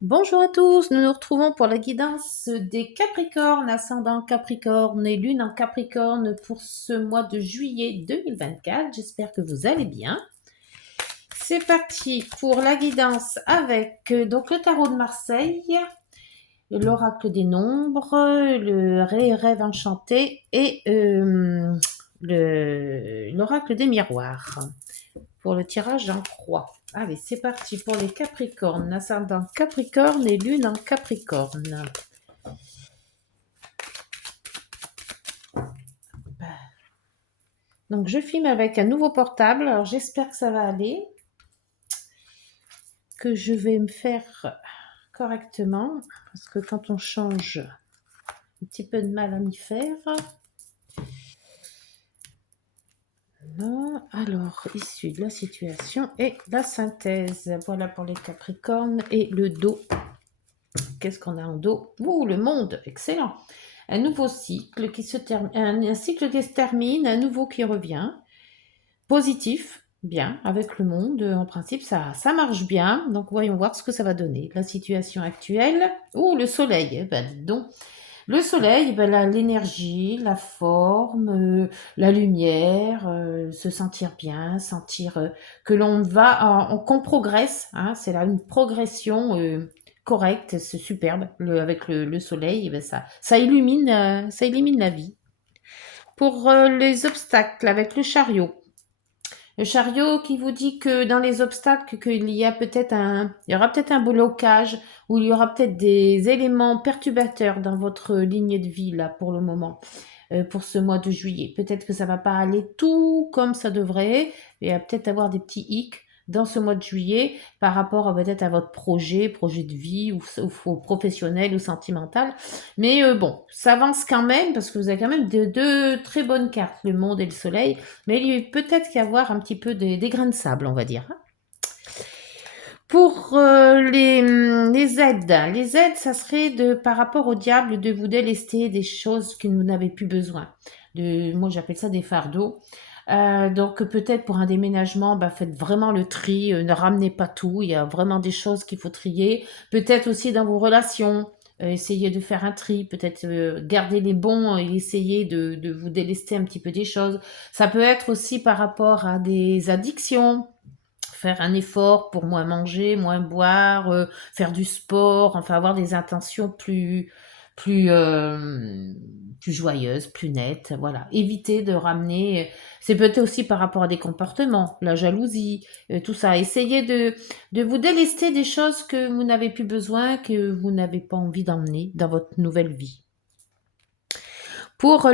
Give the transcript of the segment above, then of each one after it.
Bonjour à tous, nous nous retrouvons pour la guidance des Capricornes, ascendant Capricorne et lune en Capricorne pour ce mois de juillet 2024. J'espère que vous allez bien. C'est parti pour la guidance avec donc le tarot de Marseille, l'oracle des nombres, le rêve enchanté et l'oracle des miroirs pour le tirage en croix. Allez, c'est parti pour les Capricornes, ascendant Capricorne et lune en Capricorne. Donc, je filme avec un nouveau portable. Alors, j'espère que ça va aller, que je vais me faire correctement, parce que quand on change, un petit peu de mal à m'y faire. Non. Alors, issue de la situation et la synthèse. Voilà pour les Capricornes et le dos. Qu'est-ce qu'on a en dos? Ouh, le monde, excellent. Un nouveau cycle qui se termine, un cycle qui se termine, un nouveau qui revient. Positif, bien, avec le monde, en principe, ça marche bien. Donc, voyons voir ce que ça va donner. La situation actuelle. Oh, le soleil, ben, dis donc. Le soleil, ben, l'énergie, la forme, la lumière, se sentir bien, sentir que l'on va, qu'on progresse. Hein, c'est là une progression correcte, c'est superbe. Avec le soleil, ben, ça illumine la vie. Pour les obstacles, avec le chariot. Le chariot qui vous dit que dans les obstacles, qu'il y a il y aura peut-être un blocage ou il y aura peut-être des éléments perturbateurs dans votre ligne de vie là pour le moment, pour ce mois de juillet. Peut-être que ça va pas aller tout comme ça devrait. Il va peut-être avoir des petits hicks dans ce mois de juillet par rapport à peut-être à votre projet de vie ou professionnel ou sentimental. Mais bon, ça avance quand même parce que vous avez quand même deux très bonnes cartes, le monde et le soleil. Mais il peut peut-être y avoir un petit peu des grains de sable, on va dire. Pour les aides, ça serait par rapport au diable de vous délester des choses que vous n'avez plus besoin. Moi, j'appelle ça des fardeaux. Donc peut-être pour un déménagement, bah, faites vraiment le tri, ne ramenez pas tout, il y a vraiment des choses qu'il faut trier. Peut-être aussi dans vos relations, essayez de faire un tri, peut-être garder les bons et essayer de vous délester un petit peu des choses. Ça peut être aussi par rapport à des addictions, faire un effort pour moins manger, moins boire, faire du sport, enfin avoir des intentions plus, euh, plus joyeuses, plus nettes. Voilà. Éviter de ramener. C'est peut-être aussi par rapport à des comportements, la jalousie, tout ça. Essayez de vous délester des choses que vous n'avez plus besoin, que vous n'avez pas envie d'emmener dans votre nouvelle vie. Pour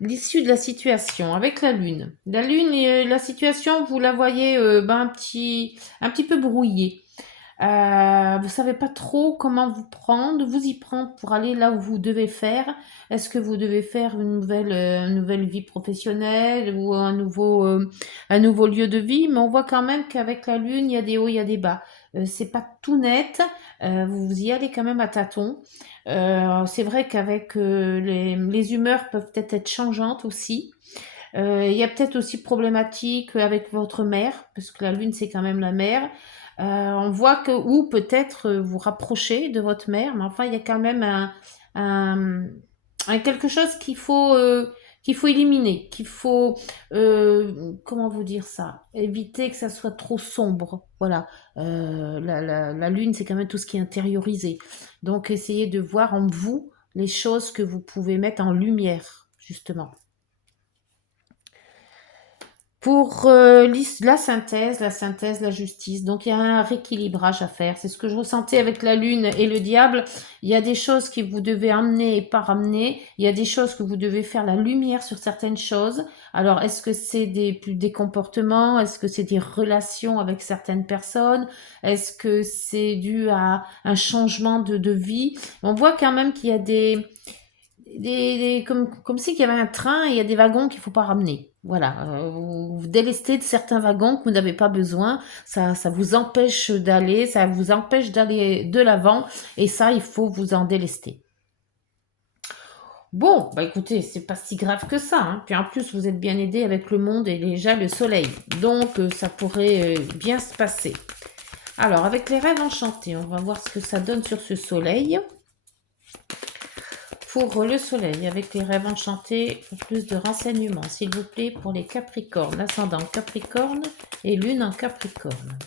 l'issue de la situation avec la Lune. La Lune, la situation, vous la voyez ben, un petit peu brouillée. Vous savez pas trop comment vous y prendre pour aller là où vous devez faire. Est-ce que vous devez faire une nouvelle vie professionnelle ou un nouveau lieu de vie? Mais on voit quand même qu'avec la Lune, il y a des hauts, il y a des bas. C'est pas tout net. Vous y allez quand même à tâtons. C'est vrai qu'avec les humeurs peuvent peut-être être changeantes aussi. Il y a peut-être aussi problématique avec votre mère, parce que la lune c'est quand même la mère. On voit que, ou peut-être vous rapprocher de votre mère, mais enfin il y a quand même un, quelque chose qu'il faut éliminer, qu'il faut, comment vous dire ça, éviter que ça soit trop sombre. Voilà. La lune, c'est quand même tout ce qui est intériorisé. Donc, essayez de voir en vous les choses que vous pouvez mettre en lumière, justement. Pour la synthèse, la justice. Donc il y a un rééquilibrage à faire. C'est ce que je ressentais avec la lune et le diable. Il y a des choses que vous devez amener et pas ramener. Il y a des choses que vous devez faire la lumière sur certaines choses. Alors est-ce que c'est des comportements? Est-ce que c'est des relations avec certaines personnes? Est-ce que c'est dû à un changement de vie? On voit quand même qu'il y a comme si qu'il y avait un train et il y a des wagons qu'il faut pas ramener. Voilà, vous délestez de certains wagons que vous n'avez pas besoin, ça vous empêche d'aller, ça vous empêche d'aller de l'avant, et ça, il faut vous en délester. Bon, bah écoutez, c'est pas si grave que ça, hein. Puis en plus, vous êtes bien aidé avec le monde et déjà le soleil, donc ça pourrait bien se passer. Alors, avec les rêves enchantés, on va voir ce que ça donne sur ce soleil. Pour le soleil, avec les rêves enchantés, pour plus de renseignements, s'il vous plaît, pour les Capricornes, ascendant Capricorne et lune en Capricorne.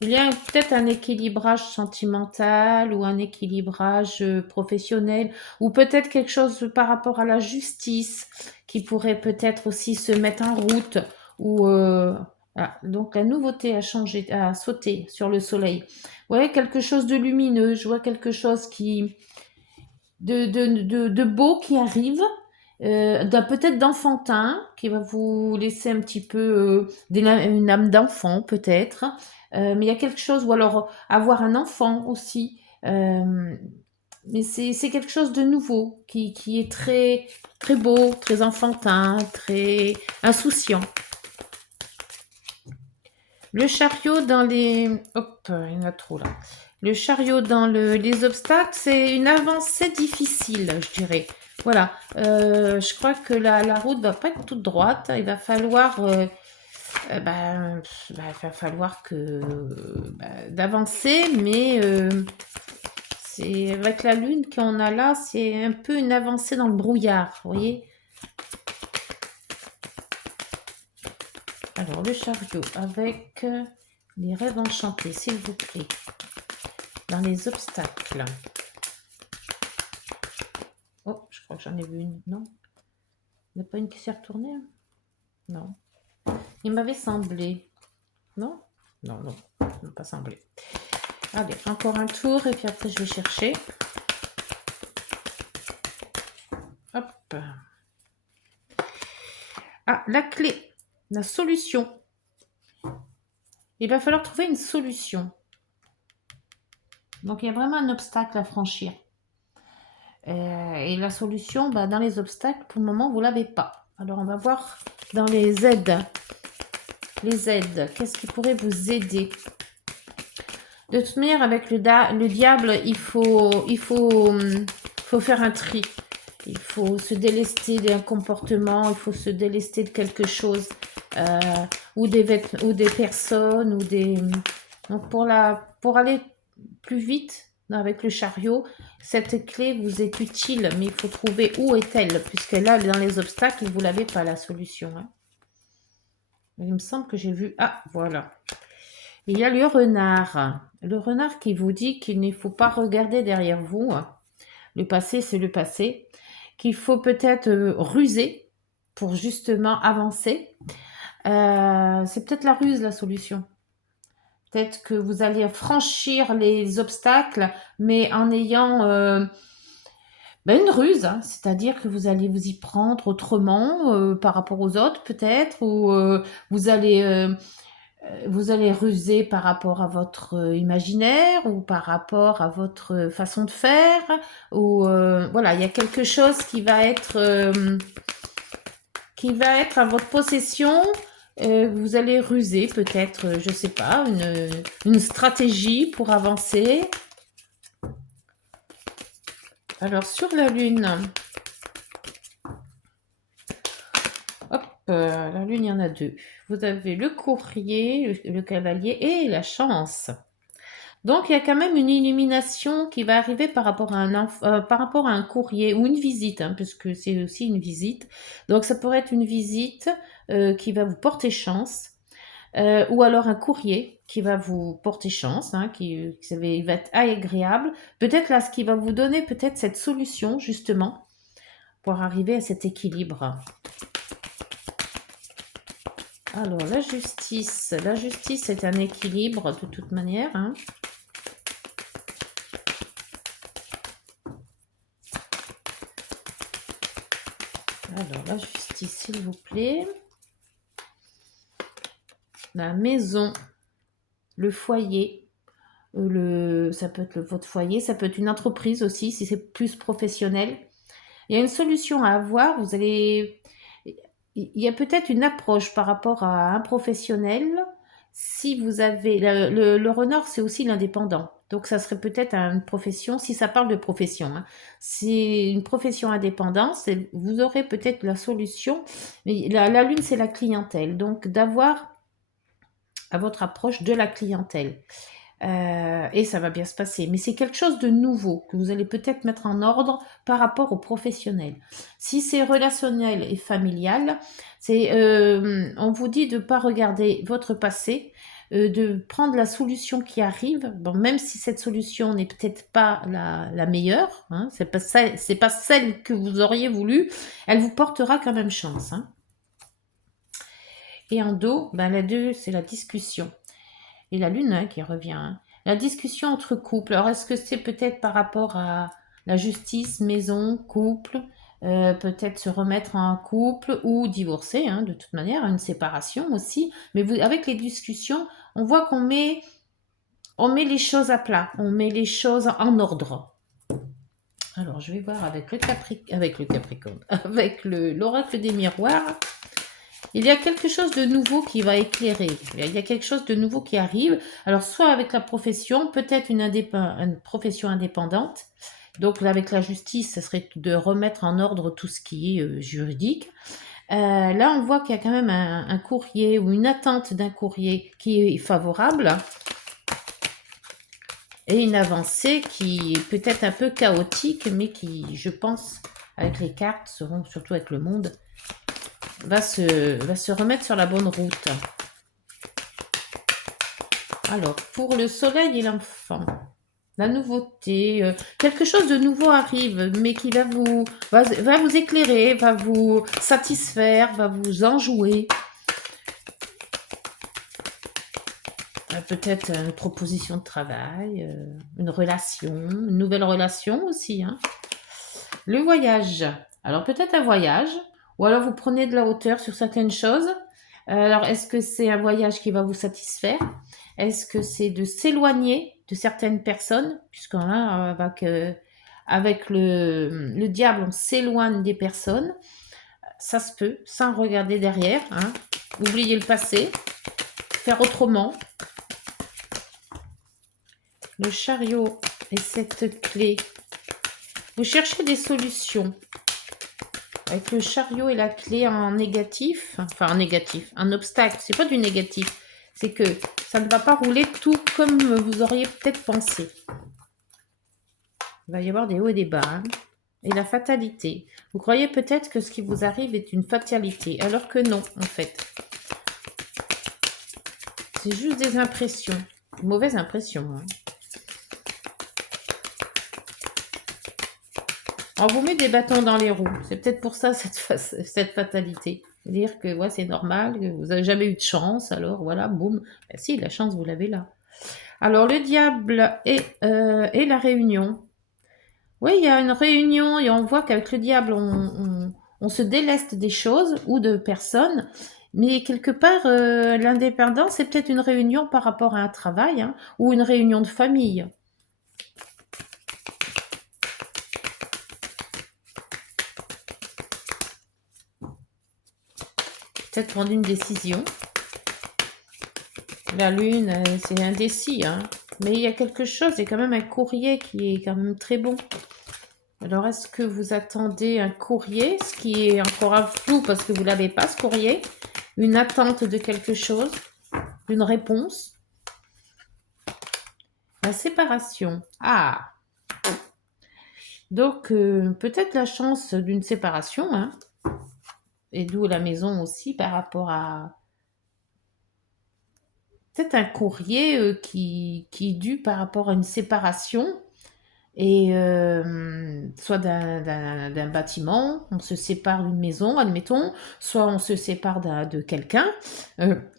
Il y a peut-être un équilibrage sentimental ou un équilibrage professionnel ou peut-être quelque chose par rapport à la justice qui pourrait peut-être aussi se mettre en route ou donc la nouveauté a changé, a sauté sur le soleil. Ouais, quelque chose de lumineux, je vois quelque chose qui de beau qui arrive, peut-être d'enfantin, qui va vous laisser un petit peu une âme d'enfant peut-être. Mais il y a quelque chose, ou alors avoir un enfant aussi. Mais c'est quelque chose de nouveau, qui est très, très beau, très enfantin, très insouciant. Le chariot dans les... Hop, il y en a trop là. Le chariot dans les obstacles, c'est une avancée difficile, je dirais. Voilà, je crois que la route va pas être toute droite. Il va falloir, il va falloir d'avancer, mais c'est avec la lune qu'on a là, c'est un peu une avancée dans le brouillard, vous voyez. Alors le chariot avec les rêves enchantés, s'il vous plaît. Dans les obstacles. Oh, je crois que j'en ai vu une. Non. Il n'y a pas une qui s'est retournée? Non. Il m'avait semblé. Non? Non, non. Il m'a pas semblé. Allez, encore un tour et puis après je vais chercher. Hop. Ah, la clé. La solution. Il va falloir trouver une solution. Donc il y a vraiment un obstacle à franchir. Et la solution, dans les obstacles, pour le moment, vous ne l'avez pas. Alors on va voir dans les aides. Les aides, qu'est-ce qui pourrait vous aider? De toute manière, avec le diable, il faut faire un tri. Il faut se délester d'un comportement, il faut se délester de quelque chose, ou des personnes, ou des... Donc pour aller plus vite avec le chariot, cette clé vous est utile, mais il faut trouver où est-elle, puisque là, dans les obstacles, vous n'avez pas la solution. Hein. Il me semble que j'ai vu... Ah, voilà. Il y a le renard. Le renard qui vous dit qu'il ne faut pas regarder derrière vous. Le passé, c'est le passé. Qu'il faut peut-être ruser pour justement avancer. C'est peut-être la ruse la solution. Peut-être que vous allez franchir les obstacles, mais en ayant une ruse. Hein. C'est-à-dire que vous allez vous y prendre autrement par rapport aux autres peut-être. Ou vous allez ruser par rapport à votre imaginaire ou par rapport à votre façon de faire. Ou voilà, il y a quelque chose qui va être à votre possession. Vous allez ruser peut-être, je sais pas, une stratégie pour avancer. Alors sur la lune, hop, la lune, il y en a deux. Vous avez le courrier, le cavalier et la chance. Donc, il y a quand même une illumination qui va arriver par rapport à un courrier ou une visite, hein, puisque c'est aussi une visite. Donc, ça pourrait être une visite qui va vous porter chance, ou alors un courrier qui va vous porter chance, hein, qui va être agréable. Peut-être là, ce qui va vous donner peut-être cette solution, justement, pour arriver à cet équilibre. Alors, la justice. La justice est un équilibre de toute manière, hein. Alors, la justice, s'il vous plaît. La maison, le foyer, ça peut être votre foyer, ça peut être une entreprise aussi, si c'est plus professionnel. Il y a une solution à avoir, il y a peut-être une approche par rapport à un professionnel. Si vous avez, le renard, c'est aussi l'indépendant. Donc, ça serait peut-être une profession, si ça parle de profession, hein. C'est une profession indépendante, vous aurez peut-être la solution. Mais la lune, c'est la clientèle. Donc, d'avoir à votre approche de la clientèle. Et ça va bien se passer. Mais c'est quelque chose de nouveau que vous allez peut-être mettre en ordre par rapport aux professionnels. Si c'est relationnel et familial, on vous dit de ne pas regarder votre passé, de prendre la solution qui arrive, bon, même si cette solution n'est peut-être pas la meilleure, hein, c'est pas celle que vous auriez voulu, elle vous portera quand même chance. Hein. Et en dos, ben, la 2, c'est la discussion. Et la lune hein, qui revient. Hein. La discussion entre couples. Alors, est-ce que c'est peut-être par rapport à la justice, maison, couple, peut-être se remettre en couple ou divorcer, hein, de toute manière, une séparation aussi. Mais avec les discussions, on voit on met les choses à plat, on met les choses en ordre. Alors, je vais voir avec le Capricorne, avec l'oracle des miroirs. Il y a quelque chose de nouveau qui va éclairer. Il y a quelque chose de nouveau qui arrive. Alors, soit avec la profession, peut-être une profession indépendante. Donc, avec la justice, ce serait de remettre en ordre tout ce qui est juridique. Là, on voit qu'il y a quand même un courrier ou une attente d'un courrier qui est favorable. Et une avancée qui est peut-être un peu chaotique, mais qui, je pense, avec les cartes, surtout avec le monde, va se remettre sur la bonne route. Alors, pour le soleil et l'enfant, la nouveauté, quelque chose de nouveau arrive, mais qui va vous éclairer, va vous satisfaire, va vous enjouer. Peut-être une proposition de travail, une relation, une nouvelle relation aussi. Hein. Le voyage. Alors peut-être un voyage, ou alors vous prenez de la hauteur sur certaines choses. Alors est-ce que c'est un voyage qui va vous satisfaire? Est-ce que c'est de s'éloigner de certaines personnes? Puisque là, avec le diable, on s'éloigne des personnes. Ça se peut, sans regarder derrière. Hein. Oublier le passé, faire autrement. Le chariot et cette clé. Vous cherchez des solutions. Avec le chariot et la clé en négatif, enfin en négatif, un obstacle, c'est pas du négatif, c'est que ça ne va pas rouler tout comme vous auriez peut-être pensé. Il va y avoir des hauts et des bas. Hein. Et la fatalité. Vous croyez peut-être que ce qui vous arrive est une fatalité, alors que non, en fait. C'est juste des impressions. Mauvaises impressions. Hein. On vous met des bâtons dans les roues. C'est peut-être pour ça cette fatalité. Dire que ouais, c'est normal, que vous n'avez jamais eu de chance, alors voilà, boum. Ben, si, la chance, vous l'avez là. Alors, le diable et la réunion. Oui, il y a une réunion et on voit qu'avec le diable, on se déleste des choses ou de personnes. Mais quelque part, l'indépendance, c'est peut-être une réunion par rapport à un travail hein, ou une réunion de famille. Peut-être prendre une décision. La lune, c'est indécis, hein. Mais il y a quelque chose, il y a quand même un courrier qui est quand même très bon. Alors, est-ce que vous attendez un courrier, ce qui est encore un flou parce que vous ne l'avez pas, ce courrier? Une attente de quelque chose? Une réponse? La séparation. Ah! Donc, peut-être la chance d'une séparation, hein. Et d'où la maison aussi par rapport à... Peut-être un courrier qui est dû par rapport à une séparation. Et soit d'un bâtiment, on se sépare d'une maison, admettons, soit on se sépare de quelqu'un,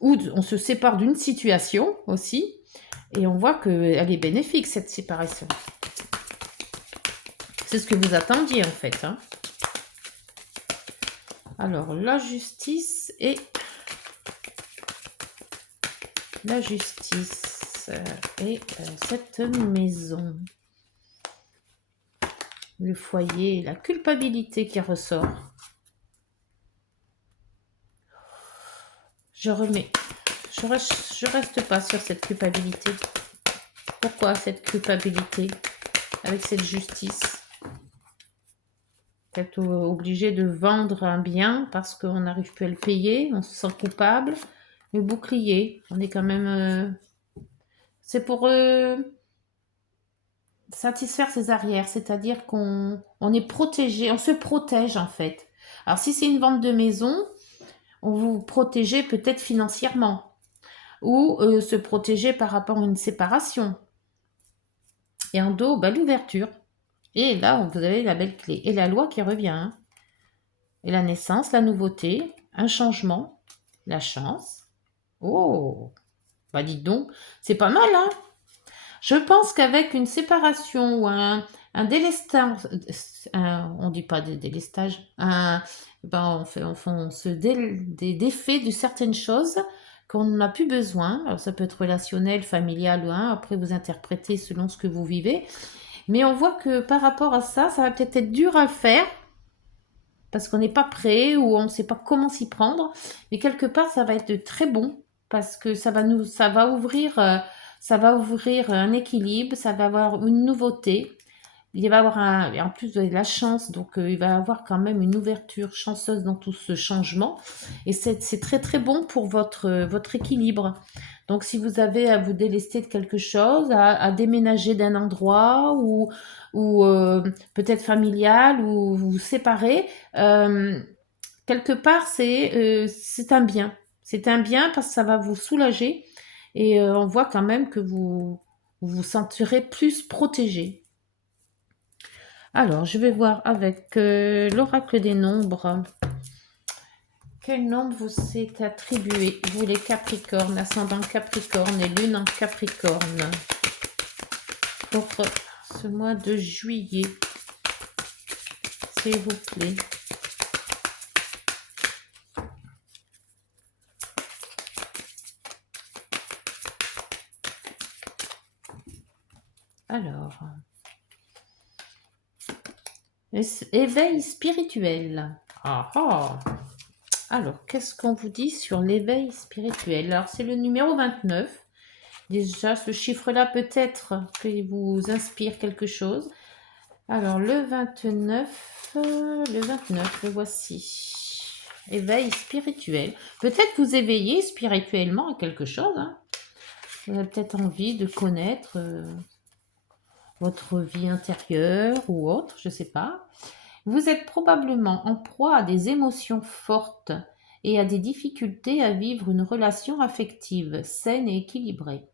ou on se sépare d'une situation aussi, et on voit qu'elle est bénéfique, cette séparation. C'est ce que vous attendiez en fait. Hein. Alors, la justice et la justice et cette maison. Le foyer, la culpabilité qui ressort. Je remets. Je reste pas sur cette culpabilité. Pourquoi cette culpabilité avec cette justice? Peut-être obligé de vendre un bien parce qu'on n'arrive plus à le payer, on se sent coupable. Le bouclier, on est quand même... c'est pour satisfaire ses arrières, c'est-à-dire qu'on est protégé, on se protège en fait. Alors si c'est une vente de maison, on vous protégez peut-être financièrement ou se protéger par rapport à une séparation. Et en dos, bah, l'ouverture. Et là, vous avez la belle clé. Et la loi qui revient, hein. Et la naissance, la nouveauté, un changement, la chance. Oh, bah dites donc, c'est pas mal, hein. Je pense qu'avec une séparation ou un délestage, on dit pas de délestage, ben on se défait de certaines choses qu'on n'a plus besoin. Alors ça peut être relationnel, familial ou après vous interprétez selon ce que vous vivez. Mais on voit que par rapport à ça, ça va peut-être être dur à faire parce qu'on n'est pas prêt ou on ne sait pas comment s'y prendre. Mais quelque part, ça va être très bon parce que ça va ouvrir un équilibre, ça va avoir une nouveauté. Il va avoir en plus de la chance, donc il va avoir quand même une ouverture chanceuse dans tout ce changement. Et c'est très très bon pour votre équilibre. Donc si vous avez à vous délester de quelque chose, à déménager d'un endroit ou peut-être familial ou vous séparer, euh, quelque part c'est un bien. C'est un bien parce que ça va vous soulager et on voit quand même que vous sentirez plus protégé. Alors, je vais voir avec l'oracle des nombres. Quel nombre vous est attribué, vous les Capricornes, ascendant Capricorne et lune en Capricorne, pour ce mois de juillet, s'il vous plaît. Alors, éveil spirituel. Ah ah. Alors, qu'est-ce qu'on vous dit sur l'éveil spirituel? Alors, c'est le numéro 29. Déjà, ce chiffre-là, peut-être qu'il vous inspire quelque chose. Alors, le 29, le voici. Éveil spirituel. Peut-être vous éveillez spirituellement à quelque chose, hein. Vous avez peut-être envie de connaître votre vie intérieure ou autre, je ne sais pas. Vous êtes probablement en proie à des émotions fortes et à des difficultés à vivre une relation affective saine et équilibrée.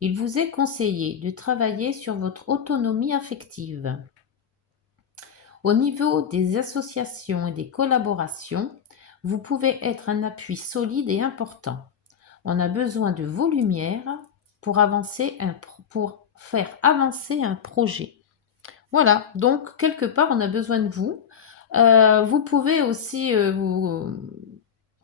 Il vous est conseillé de travailler sur votre autonomie affective. Au niveau des associations et des collaborations, vous pouvez être un appui solide et important. On a besoin de vos lumières pour faire avancer un projet. Voilà, donc quelque part, on a besoin de vous. Vous pouvez aussi,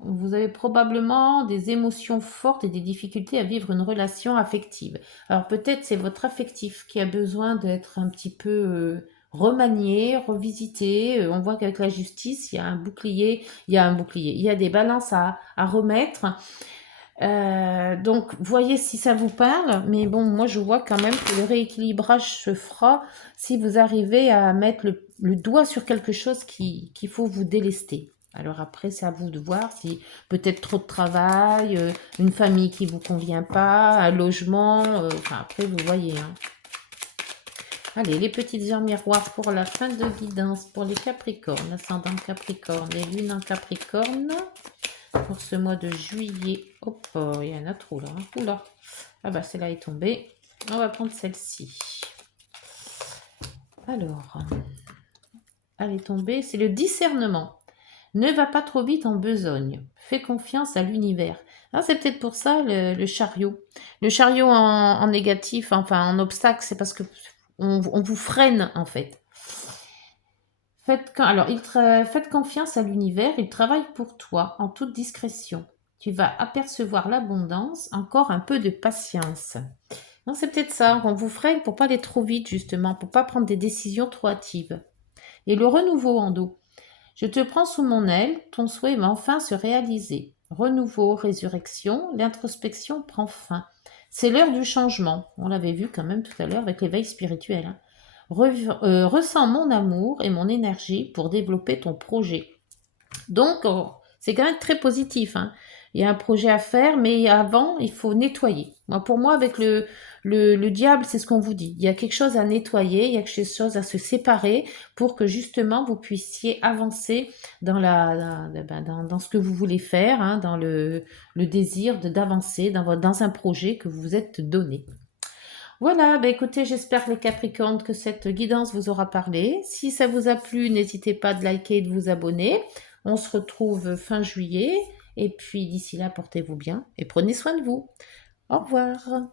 vous avez probablement des émotions fortes et des difficultés à vivre une relation affective. Alors peut-être c'est votre affectif qui a besoin d'être un petit peu remanié, revisité. On voit qu'avec la justice, il y a un bouclier, il y a des balances à remettre. Donc, voyez si ça vous parle, mais bon, moi je vois quand même que le rééquilibrage se fera si vous arrivez à mettre le doigt sur quelque chose qu'il faut vous délester. Alors après, c'est à vous de voir si peut-être trop de travail, une famille qui vous convient pas, un logement, enfin après vous voyez, hein. Allez, les petites heures miroirs pour la fin de guidance pour les Capricornes, ascendant Capricorne et lune en Capricorne pour ce mois de juillet. Hop, il y en a trop là. Oula. Ah bah celle-là est tombée. On va prendre celle-ci. Alors, elle est tombée. C'est le discernement. Ne va pas trop vite en besogne. Fais confiance à l'univers. Ah, c'est peut-être pour ça le chariot. Le chariot en négatif, enfin en obstacle, c'est parce que on vous freine en fait. Faites confiance à l'univers, il travaille pour toi en toute discrétion. Tu vas apercevoir l'abondance, encore un peu de patience. Non, c'est peut-être ça, on vous freine pour pas aller trop vite justement, pour pas prendre des décisions trop hâtives. Et le renouveau en dos. Je te prends sous mon aile, ton souhait va enfin se réaliser. Renouveau, résurrection, l'introspection prend fin. C'est l'heure du changement. On l'avait vu quand même tout à l'heure avec l'éveil spirituel, hein. Ressens mon amour et mon énergie pour développer ton projet. Donc, c'est quand même très positif, hein. Il y a un projet à faire, mais avant, il faut nettoyer. Pour moi, avec le diable, c'est ce qu'on vous dit. Il y a quelque chose à nettoyer, il y a quelque chose à se séparer pour que justement vous puissiez avancer dans ce que vous voulez faire, hein, dans le désir d'avancer dans un projet que vous vous êtes donné. Voilà, bah écoutez, j'espère les Capricornes que cette guidance vous aura parlé. Si ça vous a plu, n'hésitez pas de liker et de vous abonner. On se retrouve fin juillet. Et puis d'ici là, portez-vous bien et prenez soin de vous. Au revoir.